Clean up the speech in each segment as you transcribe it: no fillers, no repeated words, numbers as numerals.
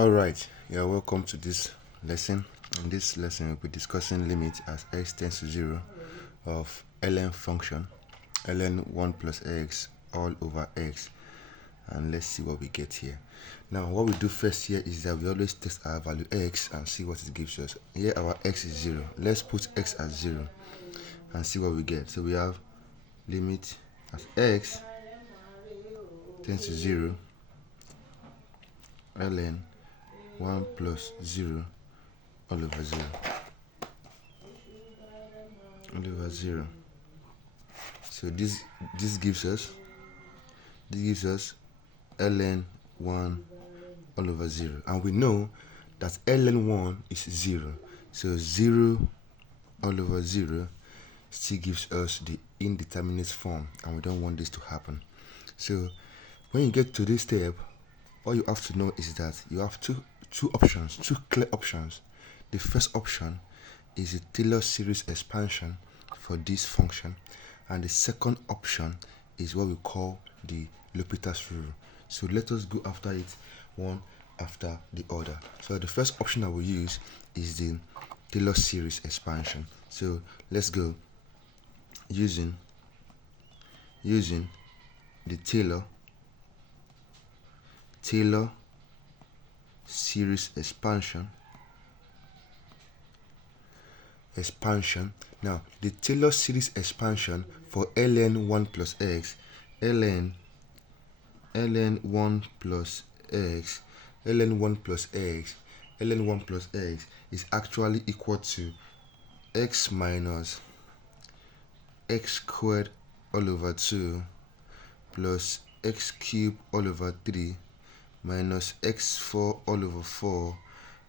Alright, you're welcome to this lesson. In this lesson, we'll be discussing limits as x tends to 0 of ln function, ln 1 plus x all over x. And let's see what we get here. Now, what we do first here is that we always test our value x and see what it gives us. Here, our x is 0. Let's put x as 0 and see what we get. So we have limit as x tends to 0 ln 1 plus 0 all over 0 all over 0. So this gives us ln 1 all over 0, and we know that ln 1 is 0, so 0 all over 0 still gives us the indeterminate form, and we don't want this to happen. So when you get to this step, all you have to know is that you have two options, two clear options. The first option is the Taylor series expansion for this function, and the second option is what we call the L'Hopital's rule. So let us go after it one after the other. So the first option I will use is the Taylor series expansion. So let's go using the Taylor series expansion. Now, the Taylor series expansion for ln 1 plus x, ln 1 plus x is actually equal to x minus x squared all over 2 plus x cubed all over 3 minus x4 all over 4,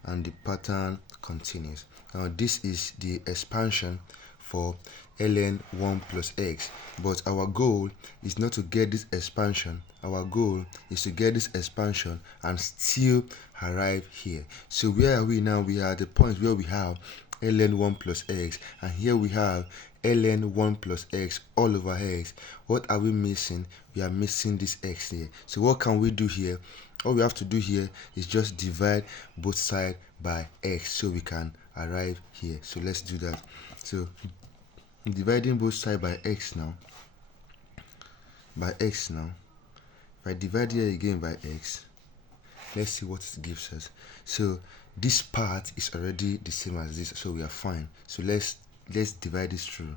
and the pattern continues. Now this is the expansion for ln 1 plus x, but our goal is not to get this expansion. Our goal is to get this expansion and still arrive here. So where are we now? We are at the point where we have ln 1 plus x, and here we have ln 1 plus x all over x. What are we missing? We are missing this x here. So what can we do here? All we have to do here is just divide both sides by x so we can arrive here. So let's do that. So dividing both sides by x now. If I divide here again by x, let's see what it gives us. So this part is already the same as this, so we are fine. So let's divide this through.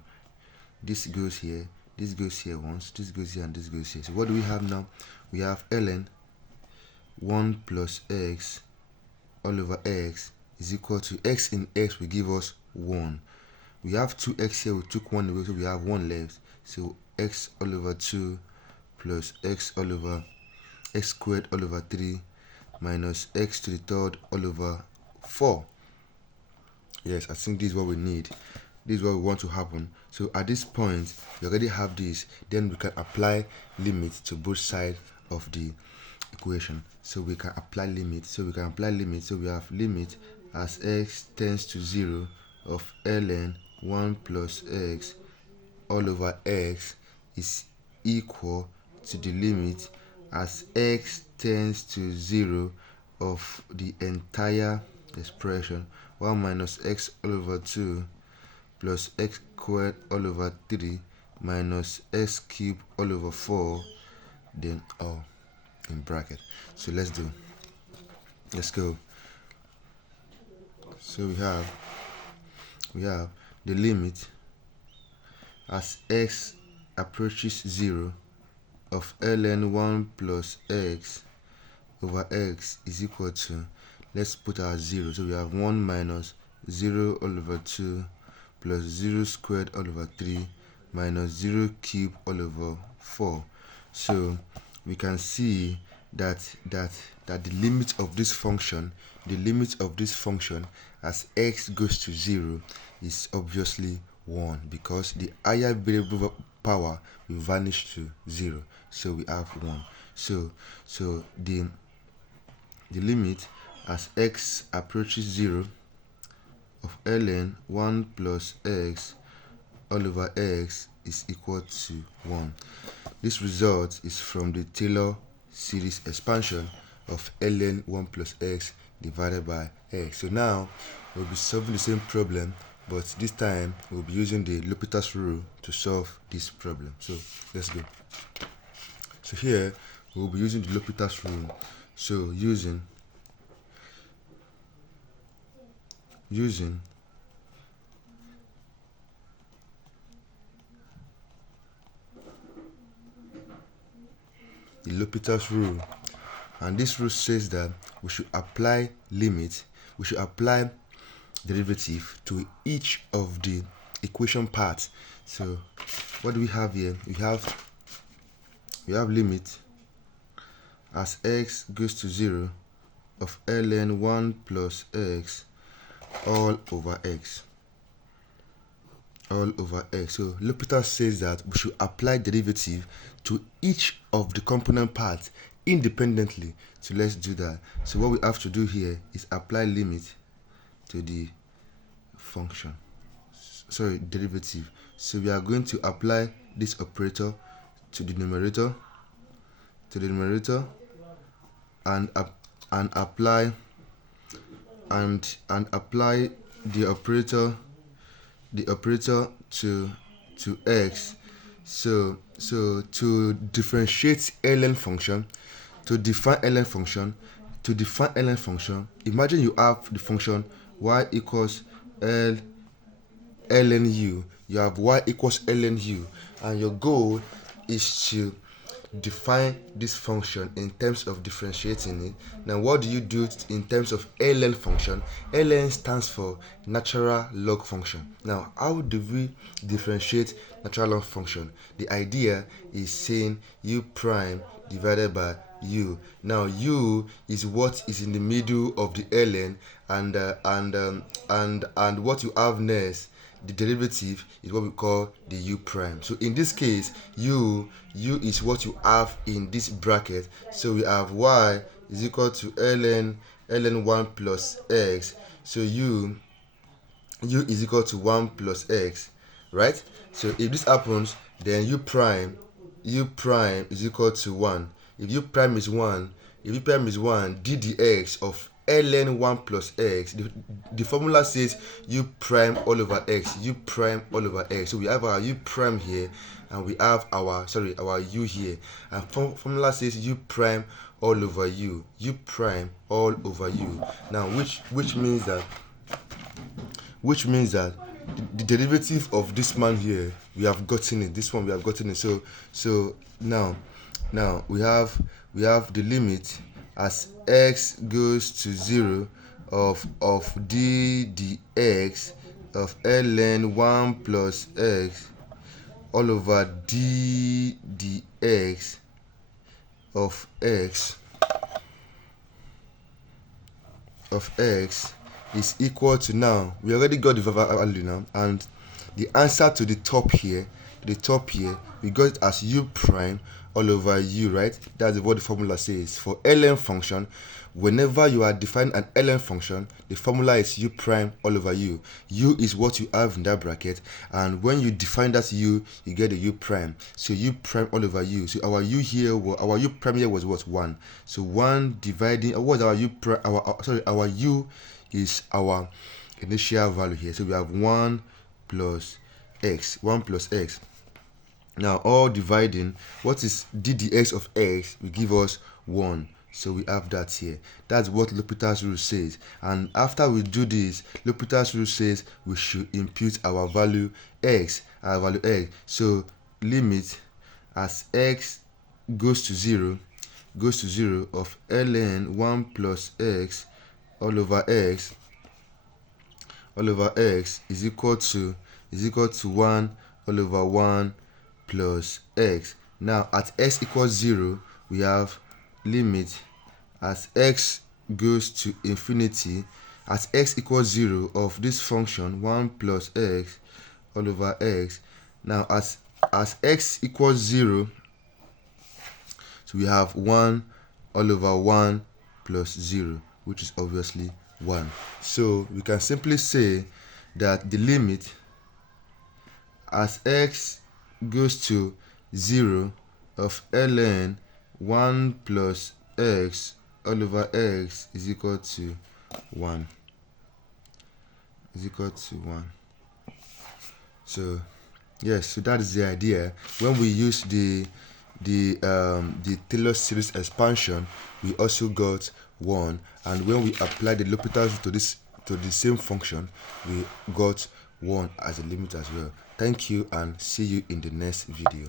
This goes here, this goes here once, this goes here, and this goes here. So what do we have now? We have ln 1 plus x all over x is equal to x in x will give us 1. We have 2x here, we took 1 away, so we have 1 left. So x all over 2 plus x all over x squared all over 3 minus x to the third all over 4. Yes, I think this is what we need. This is what we want to happen. So at this point, we already have this. Then we can apply limits to both sides of the equation. So we can apply limits. So we have limit as x tends to 0 of ln 1 plus x all over x is equal to the limit as x tends to 0 of the entire expression 1 minus x all over 2 plus x squared all over 3 minus x cubed all over 4, then all in bracket. So let's go. So we have the limit as x approaches 0 of ln 1 plus x over x is equal to, let's put our 0. So we have 1 minus 0 all over 2 plus 0 squared all over 3 minus 0 cubed all over 4. So we can see that the limit of this function, as x goes to 0 is obviously 1, because the higher variable power will vanish to 0. So we have 1. So the limit as x approaches 0 of ln 1 plus x all over x is equal to 1. This result is from the Taylor series expansion, of ln 1 plus x divided by x. So now we'll be solving the same problem, but this time we'll be using the L'Hopital's rule to solve this problem. So let's go. So here we'll be using the L'Hopital's rule. So using the L'Hopital's rule, and this rule says that we should apply derivative to each of the equation parts. So what do we have here? We have limit as x goes to 0 of ln 1 plus x all over x. So L'Hopital says that we should apply derivative to each of the component parts independently. So let's do that. So what we have to do here is apply limit to the function, derivative. So we are going to apply this operator to the numerator, and apply the operator to x. So to differentiate ln function, to define ln function, imagine you have the function y equals ln u. You have y equals ln u, and your goal is to define this function in terms of differentiating it. Now what do you do in terms of ln function? Ln stands for natural log function. Now how do we differentiate natural log function? The idea is saying u prime divided by u. Now u is what is in the middle of the ln, and what you have next, the derivative, is what we call the u prime. So in this case, u is what you have in this bracket. So we have y is equal to ln 1 plus x. So u is equal to 1 plus x, right? So if this happens, then u prime is equal to 1. If u prime is 1, d dx of ln 1 plus x, the formula says u prime all over x. So we have our u prime here, and we have our u here, and formula says u prime all over u. Now which means that the derivative of this man here, we have gotten it. So now we have the limit as x goes to 0 of d dx of ln 1 plus x all over d dx of x is equal to, now we already got the value now, and the answer to the top here, we got it as u prime all over u, right? That's what the formula says. For ln function, whenever you are defining an ln function, the formula is u prime all over u. U is what you have in that bracket, and when you define that u, you get the u prime. So u prime all over u. So our u prime here was what? 1. So 1 dividing, what was our u prime? Our u is our initial value here. So we have 1 plus x. Now all dividing, what is d dx of x will give us 1. So we have that here. That's what L'Hopital's rule says. And after we do this, L'Hopital's rule says we should impute our value x. So limit as x goes to 0 of ln 1 plus x all over x is equal to 1 all over 1 plus x. Now at x equals 0, we have limit as x goes to infinity at x equals 0 of this function 1 plus x all over x. Now as x equals 0, so we have 1 all over 1 plus 0, which is obviously 1. So we can simply say that the limit as x goes to 0 of ln 1 plus x all over x is equal to 1. Is equal to 1. So yes, so that is the idea. When we use the Taylor series expansion, we also got 1, and when we apply the L'Hopital to the same function, we got 1 as a limit as well. Thank you, and see you in the next video.